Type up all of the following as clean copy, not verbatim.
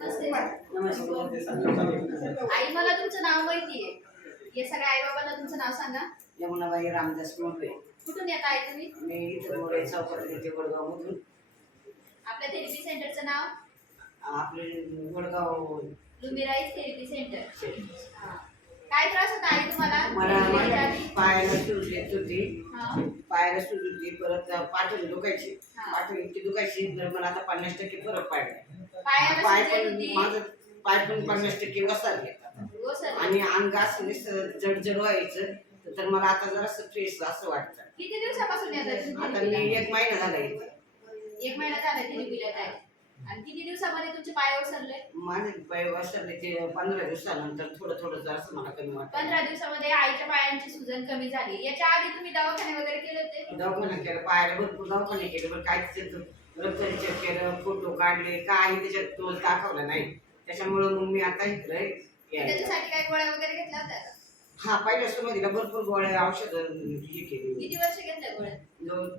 नमस्ते. नमस्ते. आई मला तुमचं नाव माहितीये. हे सगळ्या आई बाबांना तुमचं नाव सांगा. यमुनाबाई रामदास मोरे. कुठून येता आई तुम्ही? मी इथं मोरे चौकात येते वडगावमधून. आपल्या थेरपी सेंटरचं नाव आपले वडगाव लुमिराईज थेरपी सेंटर. हा. काय त्रास होता आई तुम्हाला? मला याच्या आधी? पायाला सूज येत होती. हा. पायाला सूज होती, परत पाठवली दुखायची. हा. पाठवली इतकी दुखायची तर मला आता 50% फरक पडला. पायाला पाय सूज येत पण होती? माझं पाय पण 50% वसारले हो सर. आणि अंग असं नुसतं जड व्हायचं. तर मला आता जरासं फ्रेश असं वाटतं. किती दिवसापासून येतात आता थेरपीला? मी 1 महिना झाला इथे. 1 महिना झाला थेरपीला येताय. आणि किती दिवसामध्ये तुमचे पाय ओसरले? माझे पाय वसरले ते 15 दिवसानंतर थोडं थोडं जरासं मला कमी वाटतं. 15 दिवसामध्ये आईच्या पायांची सुजन कमी झाली. याच्या आधी तुम्ही दवाखाने वगैरे केले होते? दवाखाना केलं, पायाला भरपूर दवाखाने केले, पण काय रक्त चेक केलं, फोटो काढले, काही त्याच्यात तो दाखवलं नाही. त्याच्यामुळं मग मी आता इकडे यायचं. त्याच्यासाठी काही गोळ्या वगैरे घेतल्या होत्या का? हा, पहिल्या सुरुवातीला भरपूर गोळ्या औषधं हे केली. किती वर्ष घेतल्या गोळ्या?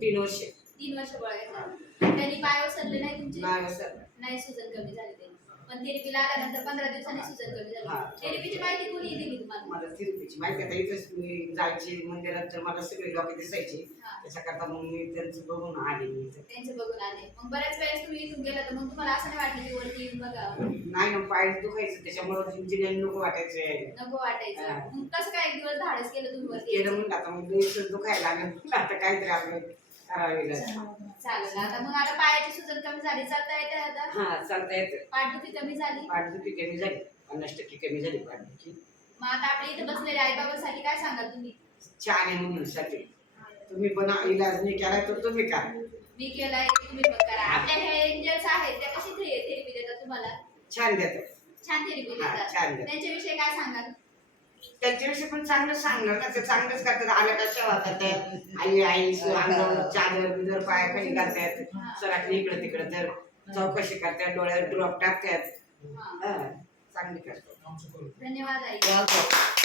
3 वर्ष 3 वर्ष गोळ्या घेतल्या. त्यांनी पाय ओसरले नाही तुमचे? नाही वसरलं. नाही, सुजन कमी झाली त्यांनी. पण थेरपीला आल्यानंतर 15 दिवसांनी सुजन कमी हा. झाली. थेरपीची माहिती कोणी दिली तुम्हाला? मला थेरपीची माहिती आता इथंच मी जायची मंदिरात, तर मला सगळे लोक दिसायचे. हा. त्याच्याकरता मग मी त्यांचं बघून आले मी इथं. त्यांचे बघून आले. मग बऱ्याच वेळेस तुम्ही इथून गेला तर मग तुम्हाला असं नाही वाटलं की वरती येऊन बघावं? नाही ना, पाय दुखायचं, त्याच्यामुळं इंजिनियर नको वाटायचं. नको वाटायचं. हा. मग कसं काय एक दिवस धाडस केलं तुम्ही वरती केलं यायचं? म्हणलं आता मग लईच दुखायला लागलं. म्हणलं आता काहीतरी आपलं करावे लागेल. चालेल. आता पायाची सुजन कमी झाली, चालता येते आता? हा, चालता येतं. पाठदुखी कमी झाली? पाठदुखी कमी झाली, 50% कमी झाली पाठदुखी. मग आता आपल्या इथे बसलेल्या आई बाबांसाठी काय सांगाल तुम्ही? छान आहे म्हणूनसाठी तुम्ही पण इलाज नाही केला तर तुम्ही करा. मी केलाय, तुम्ही पण करा. आपल्या ह्या एंजल्स आहेत त्या कशी थेरपी देतात तुम्हाला? छान देतात. छान थेरपी हा, देतात. छान देतात. त्यांच्याविषयी काय सांगाल? त्यांच्याविषयी पण चांगलं सांगणार ना, ते चांगलंच करतात. आल्या का सेवा करतात, आई अंगावर चादर बिदर पायाखाली घालतात, सराठी इकडं तिकडं तर चौकशी करतात, डोळ्यात ड्रॉप टाकतात. हा. हा, चांगली करतात. धन्यवाद आई. welcome.